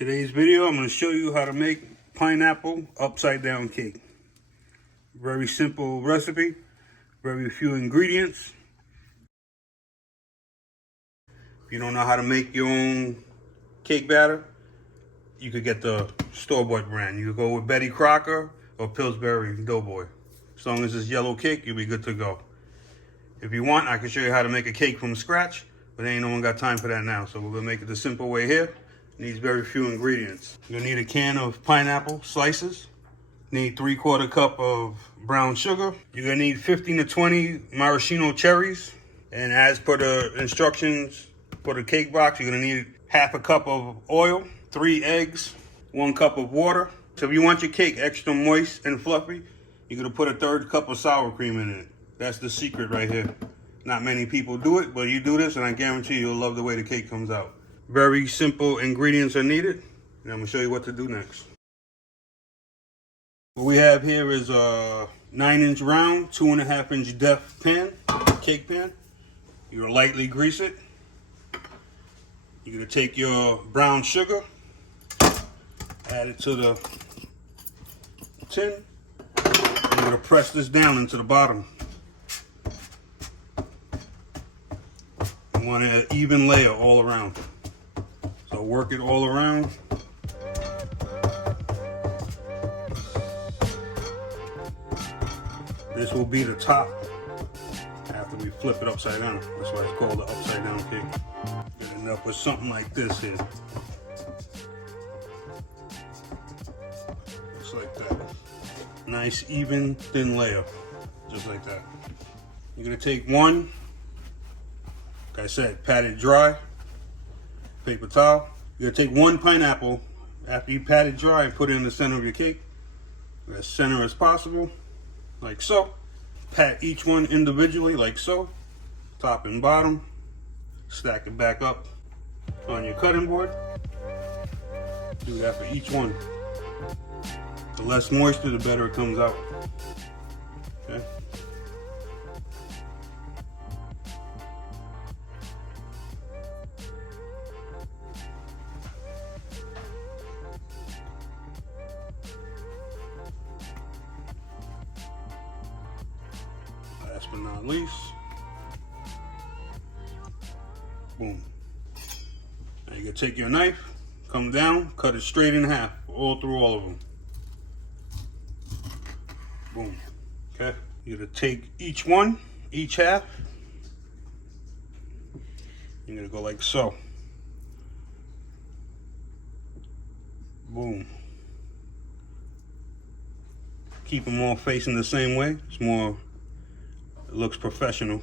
Today's video, I'm going to show you how to make pineapple upside down cake. Very simple recipe, very few ingredients. If you don't know how to make your own cake batter, you could get the store-bought brand. You could go with Betty Crocker or Pillsbury Doughboy. As long as it's yellow cake, you'll be good to go. If you want, I can show you how to make a cake from scratch, but ain't no one got time for that now. So we're going to make it the simple way here. Needs very few ingredients. You're gonna need a can of pineapple slices. Need 3/4 cup of brown sugar. You're gonna need 15 to 20 maraschino cherries. And as per the instructions for the cake box, you're gonna need 1/2 cup of oil, 3 eggs, 1 cup of water. So if you want your cake extra moist and fluffy, you're gonna put 1/3 cup of sour cream in it. That's the secret right here. Not many people do it, but you do this and I guarantee you'll love the way the cake comes out. Very simple ingredients are needed, and I'm gonna show you what to do next. What we have here is a 9-inch round, 2.5-inch depth pan, cake pan. You're gonna lightly grease it. You're gonna take your brown sugar, add it to the tin, and you're gonna press this down into the bottom. You want an even layer all around. So work it all around. This will be the top after we flip it upside down. That's why it's called the upside down cake. Good enough with something like this here. Just like that. Nice, even, thin layer. Just like that. You're gonna take one, like I said, pat it dry. Paper towel. You're gonna take 1 pineapple after you pat it dry and put it in the center of your cake. As center as possible, like so. Pat each one individually, like so. Top and bottom. Stack it back up on your cutting board. Do that for each one. The less moisture, the better it comes out. Okay. Last but not least, boom. Now you can take your knife, come down, cut it straight in half, all through all of them. Boom. Okay. You're gonna take each one, each half. You're gonna go like so. Boom. Keep them all facing the same way. It's more. It looks professional.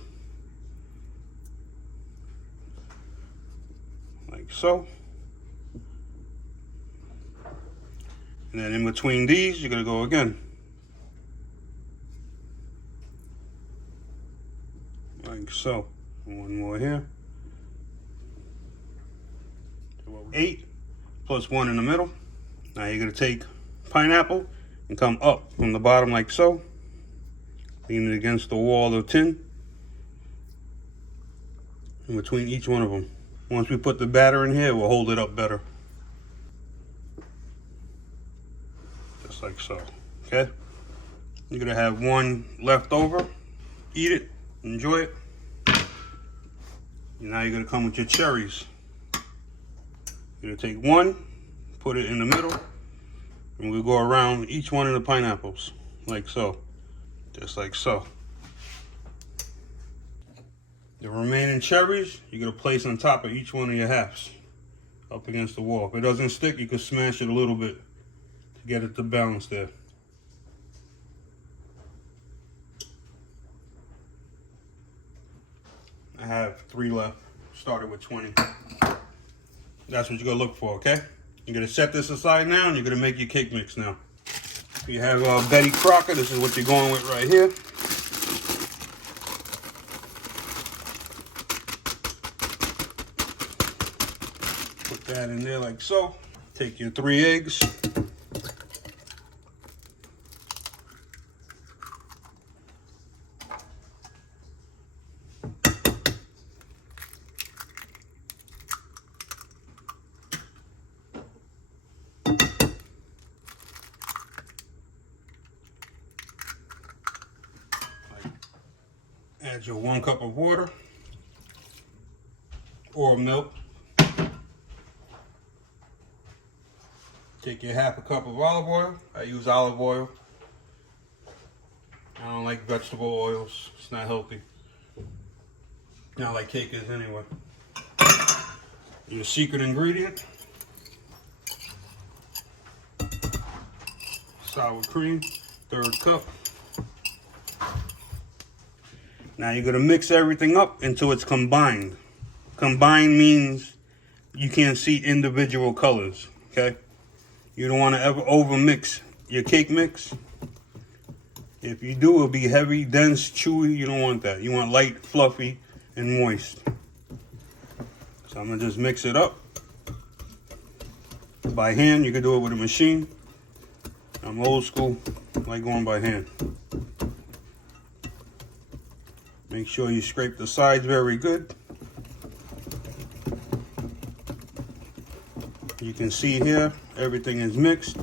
Like so. And then in between these, you're gonna go again. Like so. One more here. 8 plus 1 in the middle. Now you're gonna take pineapple and come up from the bottom like so. Lean it against the wall of the tin. In between each one of them. Once we put the batter in here, we'll hold it up better. Just like so. Okay? You're gonna have one left over. Eat it. Enjoy it. And now you're gonna come with your cherries. You're gonna take one, put it in the middle, and we'll go around each one of the pineapples. Like so. Just like so. The remaining cherries, you're gonna place on top of each one of your halves, up against the wall. If it doesn't stick, you can smash it a little bit to get it to balance there. I have 3 left, started with 20. That's what you're gonna look for, okay? You're gonna set this aside now and you're gonna make your cake mix now. You have Betty Crocker, this is what you're going with right here. Put that in there like so. Take your 3 eggs. Add your 1 cup of water or milk. Take your half a cup of olive oil. I use olive oil. I don't like vegetable oils. It's not healthy. Not like cake is anyway. Your secret ingredient. Sour cream, 1/3 cup. Now you're gonna mix everything up until it's combined. Combined means you can't see individual colors, okay? You don't wanna ever over mix your cake mix. If you do, it'll be heavy, dense, chewy. You don't want that. You want light, fluffy, and moist. So I'm gonna just mix it up. By hand, you can do it with a machine. I'm old school, I like going by hand. Make sure you scrape the sides very good. You can see here, everything is mixed.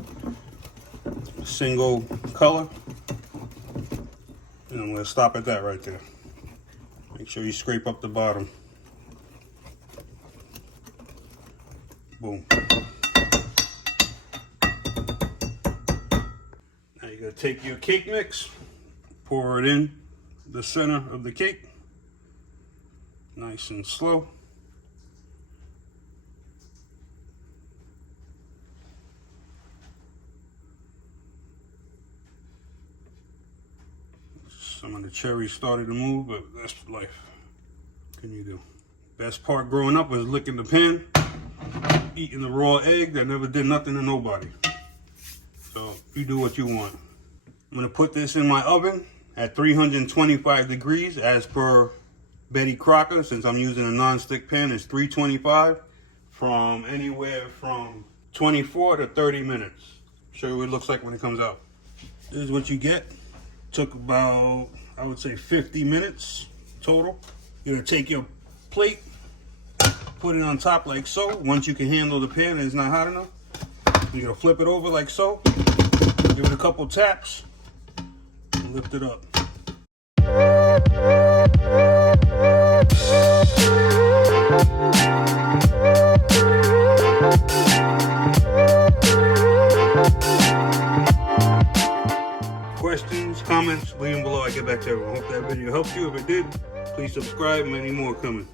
Single color. And I'm going to stop at that right there. Make sure you scrape up the bottom. Boom. Now you're going to take your cake mix, pour it in the center of the cake. Nice and slow. Some of the cherries started to move, but that's life. What can you do? Best part growing up was licking the pan, eating the raw egg that never did nothing to nobody. So you do what you want. I'm gonna put this in my oven at 325 degrees as per Betty Crocker. Since I'm using a non-stick pan, it's 325 from anywhere from 24 to 30 minutes. Show you what it looks like when it comes out. This is what you get. Took about, I would say, 50 minutes total. You're gonna take your plate, put it on top like so. Once you can handle the pan and it's not hot enough, you're gonna flip it over like so. Give it a couple taps, and lift it up. Questions, comments, leave them below. I get back to everyone. Hope that video helped you. If it did, please subscribe. Many more coming.